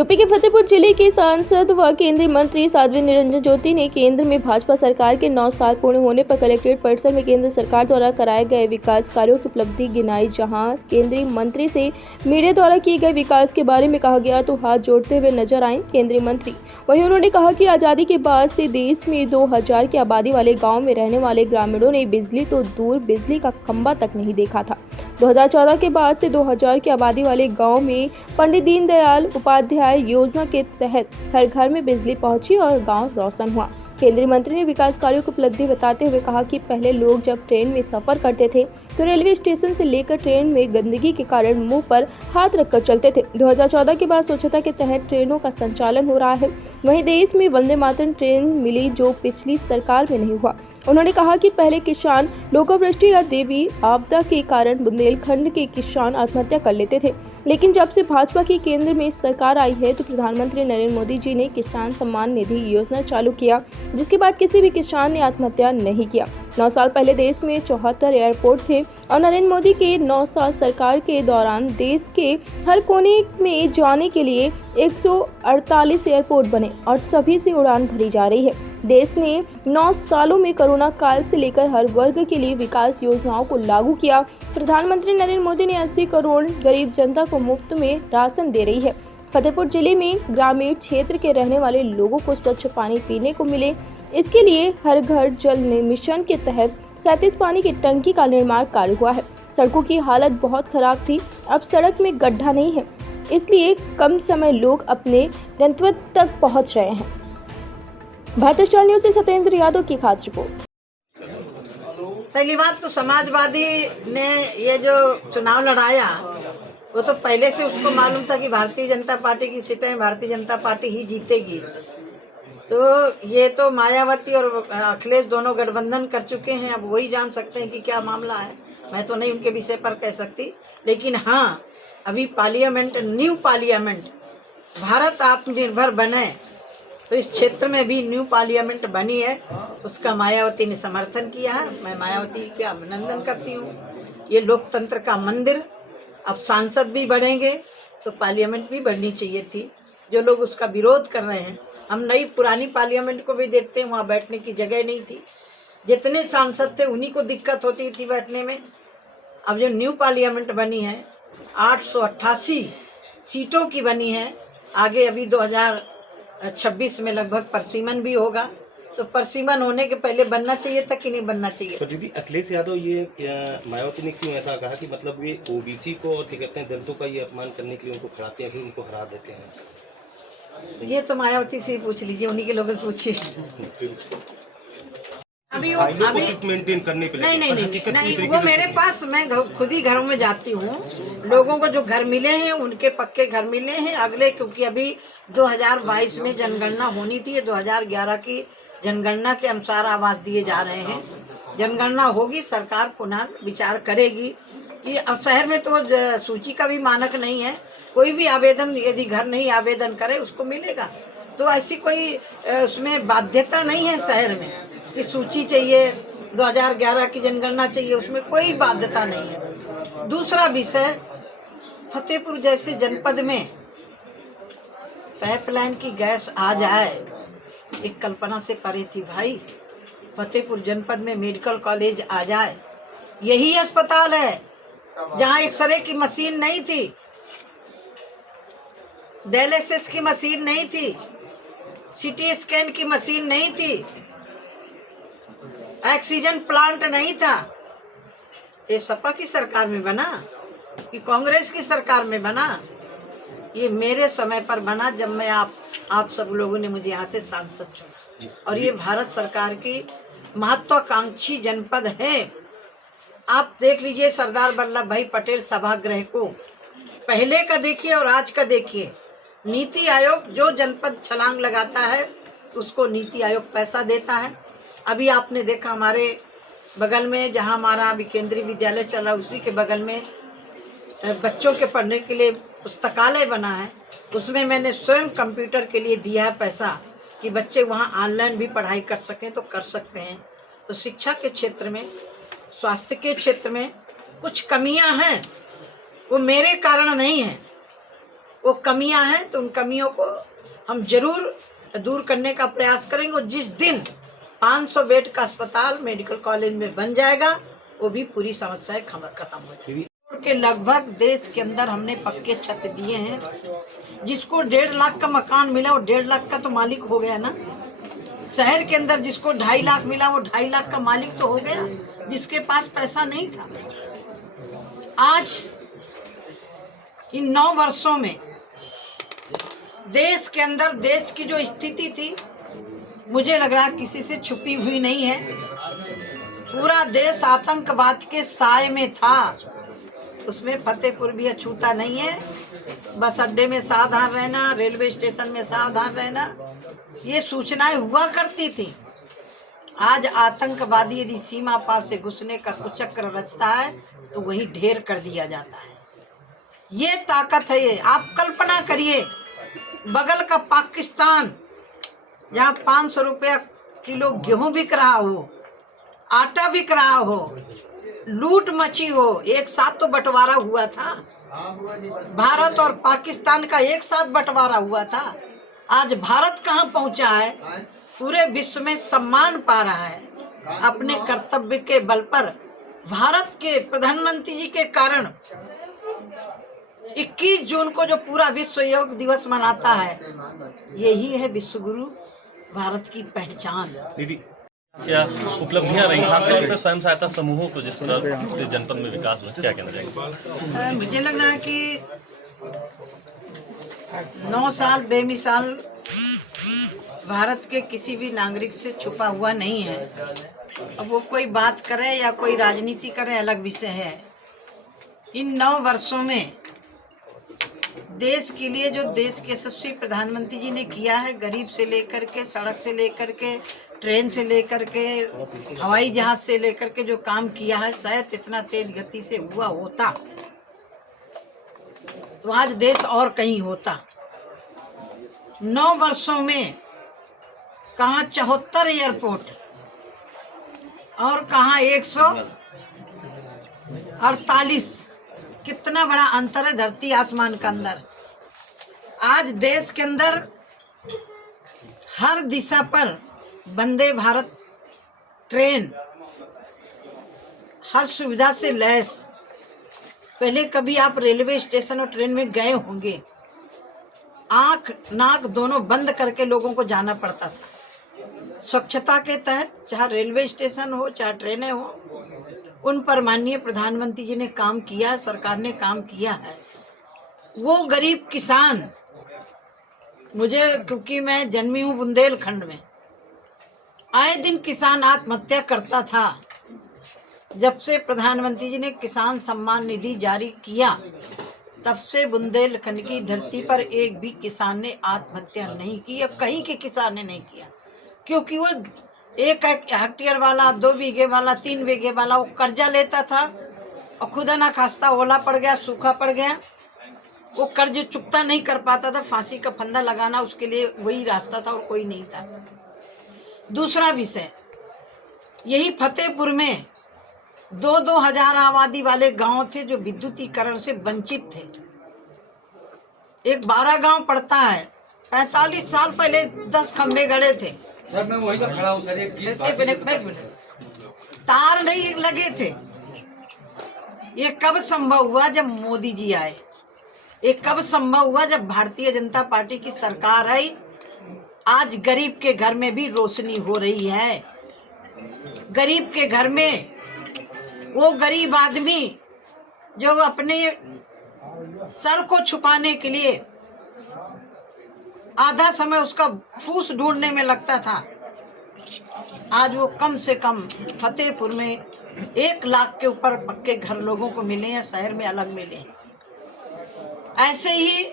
UP के फतेहपुर जिले के सांसद व केंद्रीय मंत्री साध्वी निरंजन ज्योति ने केंद्र में भाजपा सरकार के 9 साल पूर्ण होने पर कलेक्ट्रेट परिसर में केंद्र सरकार द्वारा कराए गए विकास कार्यों की उपलब्धि गिनाई। जहां केंद्रीय मंत्री से मीडिया द्वारा किए गए विकास के बारे में कहा गया तो हाथ जोड़ते हुए नजर आए केंद्रीय मंत्री। वहीं उन्होंने कहा कि आज़ादी के बाद से देश में 2000 की आबादी वाले गाँव में रहने वाले ग्रामीणों ने बिजली तो दूर बिजली का खंभा तक नहीं देखा था। 2014 के बाद से 2000 की आबादी वाले गांव में पंडित दीनदयाल उपाध्याय योजना के तहत हर घर में बिजली पहुंची और गांव रोशन हुआ। केंद्रीय मंत्री ने विकास कार्यों की उपलब्धि बताते हुए कहा कि पहले लोग जब ट्रेन में सफर करते थे तो रेलवे स्टेशन से लेकर ट्रेन में गंदगी के कारण मुंह पर हाथ रखकर चलते थे। 2014 के बाद स्वच्छता के तहत ट्रेनों का संचालन हो रहा है। वहीं देश में वंदे मातरम ट्रेन मिली जो पिछली सरकार में नहीं हुआ। उन्होंने कहा कि पहले किसान लोकावृष्टि या देवी आपदा के कारण बुंदेलखंड के किसान आत्महत्या कर लेते थे, लेकिन जब से भाजपा की केंद्र में सरकार आई है तो प्रधानमंत्री नरेंद्र मोदी जी ने किसान सम्मान निधि योजना चालू किया, जिसके बाद किसी भी किसान ने आत्महत्या नहीं किया। 9 साल पहले देश में 74 एयरपोर्ट थे और नरेंद्र मोदी के 9 साल सरकार के दौरान देश के हर कोने में जाने के लिए 148 एयरपोर्ट बने और सभी से उड़ान भरी जा रही है। देश ने 9 सालों में कोरोना काल से लेकर हर वर्ग के लिए विकास योजनाओं को लागू किया। प्रधानमंत्री नरेंद्र मोदी ने 80 करोड़ गरीब जनता को मुफ्त में राशन दे रही है। फतेहपुर जिले में ग्रामीण क्षेत्र के रहने वाले लोगों को स्वच्छ पानी पीने को मिले, इसके लिए हर घर जल मिशन के तहत 37 पानी की टंकी का निर्माण कार्य हुआ है। सड़कों की हालत बहुत खराब थी, अब सड़क में गड्ढा नहीं है, इसलिए कम समय लोग अपने गंतव्य तक पहुंच रहे हैं। भारत स्टार न्यूज़ से सत्येंद्र यादव की खास रिपोर्ट। पहली बात तो समाजवादी ने ये जो चुनाव लड़ाया वो तो पहले से उसको मालूम था कि भारतीय जनता पार्टी की सीटें भारतीय जनता पार्टी ही जीतेगी। तो ये तो मायावती और अखिलेश दोनों गठबंधन कर चुके हैं, अब वही जान सकते हैं कि क्या मामला है। मैं तो नहीं उनके विषय पर कह सकती, लेकिन हाँ, अभी पार्लियामेंट, न्यू पार्लियामेंट भारत आत्मनिर्भर बने तो इस क्षेत्र में भी न्यू पार्लियामेंट बनी है, उसका मायावती ने समर्थन किया है। मैं मायावती का अभिनंदन करती हूँ। ये लोकतंत्र का मंदिर, अब सांसद भी बढ़ेंगे तो पार्लियामेंट भी बढ़नी चाहिए थी। जो लोग उसका विरोध कर रहे हैं, हम नई पुरानी पार्लियामेंट को भी देखते हैं, वहाँ बैठने की जगह नहीं थी। जितने सांसद थे उन्हीं को दिक्कत होती थी बैठने में। अब जो न्यू पार्लियामेंट बनी है 888 सीटों की बनी है। आगे अभी 2026 में लगभग परसीमन भी होगा, तो परसीमन होने के पहले बनना चाहिए था कि नहीं बनना चाहिए। तो दीदी, अखिलेश यादव ये मायावती ने क्यों ऐसा कहा कि मतलब ये ओबीसी को और क्या कहते हैं दलितों का ये अपमान करने के लिए उनको खिलाते हैं, फिर उनको हरा देते हैं ऐसा? ये तो मायावती से ही पूछ लीजिए, उन्हीं के लोगों से पूछिए। अभी मेंटेन करने पे नहीं, वो मेरे पास, मैं खुद ही घरों में जाती हूँ। लोगों को जो घर मिले हैं उनके पक्के घर मिले हैं अगले, क्योंकि अभी 2022 में जनगणना होनी थी। 2011 की जनगणना के अनुसार आवास दिए जा रहे हैं। जनगणना होगी, सरकार पुनः विचार करेगी कि अब शहर में तो सूची का भी मानक नहीं है। कोई भी आवेदन, यदि घर नहीं आवेदन करे उसको मिलेगा। तो ऐसी कोई उसमें बाध्यता नहीं है शहर में कि सूची चाहिए, 2011 की जनगणना चाहिए, उसमें कोई बाध्यता नहीं है। दूसरा विषय, फतेहपुर जैसे जनपद में पाइपलाइन की गैस आ जाए, एक कल्पना से परे थी भाई। फतेहपुर जनपद में मेडिकल कॉलेज आ जाए, यही अस्पताल है जहां एक्सरे की मशीन नहीं थी, डायलिसिस की मशीन नहीं थी, सीटी स्कैन की मशीन नहीं थी, ऑक्सीजन प्लांट नहीं था। ये सपा की सरकार में बना कि कांग्रेस की सरकार में बना? ये मेरे समय पर बना, जब मैं आप सब लोगों ने मुझे यहाँ से सांसद चुना। और ये भारत सरकार की महत्वाकांक्षी जनपद है। आप देख लीजिए सरदार वल्लभ भाई पटेल सभागृह को, पहले का देखिए और आज का देखिए। नीति आयोग जो जनपद छलांग लगाता है उसको नीति आयोग पैसा देता है। अभी आपने देखा हमारे बगल में, जहाँ हमारा अभी केंद्रीय विद्यालय चला, उसी के बगल में बच्चों के पढ़ने के लिए पुस्तकालय बना है। उसमें मैंने स्वयं कंप्यूटर के लिए दिया है पैसा कि बच्चे वहाँ ऑनलाइन भी पढ़ाई कर सकें, तो कर सकते हैं। तो शिक्षा के क्षेत्र में, स्वास्थ्य के क्षेत्र में कुछ कमियां हैं, वो मेरे कारण नहीं है, वो कमियां हैं तो उन कमियों को हम जरूर दूर करने का प्रयास करेंगे। और जिस दिन 500 बेड का अस्पताल मेडिकल कॉलेज में बन जाएगा वो भी पूरी समस्याएं खत्म हो जाएगी। के लगभग देश के अंदर हमने पक्के छत दिए हैं। जिसको 1.5 लाख का मकान मिला वो 1.5 लाख का तो मालिक हो गया ना। शहर के अंदर जिसको 2.5 लाख मिला वो 2.5 लाख का मालिक तो हो गया, जिसके पास पैसा नहीं था। आज इन 9 वर्षों में देश के अंदर देश की जो स्थिति थी मुझे लग रहा है किसी से छुपी हुई नहीं है। पूरा देश आतंकवाद के साए में था, उसमें फतेहपुर भी अछूता नहीं है। बस अड्डे में सावधान रहना, रेलवे स्टेशन में सावधान रहना, ये सूचनाएं हुआ करती थी। आज आतंकवादी यदि सीमा पार से घुसने का कुचक्र रचता है तो वही ढेर कर दिया जाता है। ये ताकत है। ये आप कल्पना करिए, बगल का पाकिस्तान जहाँ 500 रुपया किलो गेहूं बिक रहा हो, आटा बिक रहा हो, लूट मची हो, एक साथ तो बंटवारा हुआ था। भारत और पाकिस्तान का एक साथ बंटवारा हुआ था। आज भारत कहाँ पहुंचा है? पूरे विश्व में सम्मान पा रहा है अपने कर्तव्य के बल पर। भारत के प्रधानमंत्री जी के कारण 21 जून को जो पूरा विश्व योग दिवस मनाता है, यही है विश्व गुरु भारत की पहचान। दीदी क्या उपलब्धियां रही खासतौर पर स्वयं सहायता समूहों को जिस तरह से जनपद में विकास हुआ, क्या कहना चाहिए? मुझे लग रहा है कि 9 साल बेमिसाल भारत के किसी भी नागरिक से छुपा हुआ नहीं है। अब वो कोई बात करे या कोई राजनीति करे अलग विषय है। इन 9 वर्षों में देश के लिए जो देश के यशस्वी प्रधानमंत्री जी ने किया है, गरीब से लेकर के, सड़क से लेकर के, ट्रेन से लेकर के, हवाई जहाज से लेकर के जो काम किया है, शायद इतना तेज गति से हुआ होता तो आज देश और कहीं होता। 9 वर्षों में कहाँ 74 एयरपोर्ट और कहाँ 148। कितना बड़ा अंतर है धरती आसमान का अंदर। आज देश के अंदर हर दिशा पर वंदे भारत ट्रेन हर सुविधा से लैस। पहले कभी आप रेलवे स्टेशन और ट्रेन में गए होंगे, आंख नाक दोनों बंद करके लोगों को जाना पड़ता था। स्वच्छता के तहत चाहे रेलवे स्टेशन हो चाहे ट्रेनें हो, उन पर माननीय प्रधानमंत्री जी ने काम किया है, सरकार ने काम किया है। वो गरीब किसान, मुझे क्योंकि मैं जन्मी हूँ बुंदेलखंड में, आए दिन किसान आत्महत्या करता था। जब से प्रधानमंत्री जी ने किसान सम्मान निधि जारी किया तब से बुंदेलखंड की धरती पर एक भी किसान ने आत्महत्या नहीं की, या कहीं के किसान ने नहीं किया, क्योंकि वो 1 हेक्टेयर वाला, 2 बीघे वाला, 3 बीघे वाला वो कर्जा लेता था और खुदा ना खास्ता ओला पड़ गया, सूखा पड़ गया, वो कर्ज चुकता नहीं कर पाता था। फांसी का फंदा लगाना उसके लिए वही रास्ता था और कोई नहीं था। दूसरा विषय, यही फतेहपुर में 2-2 हजार आबादी वाले गांव थे जो विद्युतीकरण से वंचित थे। एक 12 गांव पड़ता है, 45 साल पहले 10 खंबे गड़े थे। सर मैं वही तो खड़ा हूँ सर, एक तार नहीं लगे थे। ये कब संभव हुआ? जब मोदी जी आए। ये कब संभव हुआ? जब भारतीय जनता पार्टी की सरकार आई। आज गरीब के घर में भी रोशनी हो रही है। गरीब के घर में वो गरीब आदमी जो अपने सर को छुपाने के लिए आधा समय उसका फूस ढूंढने में लगता था, आज वो कम से कम फतेहपुर में 1 लाख के ऊपर पक्के घर लोगों को मिले हैं, शहर में अलग मिले हैं। ऐसे ही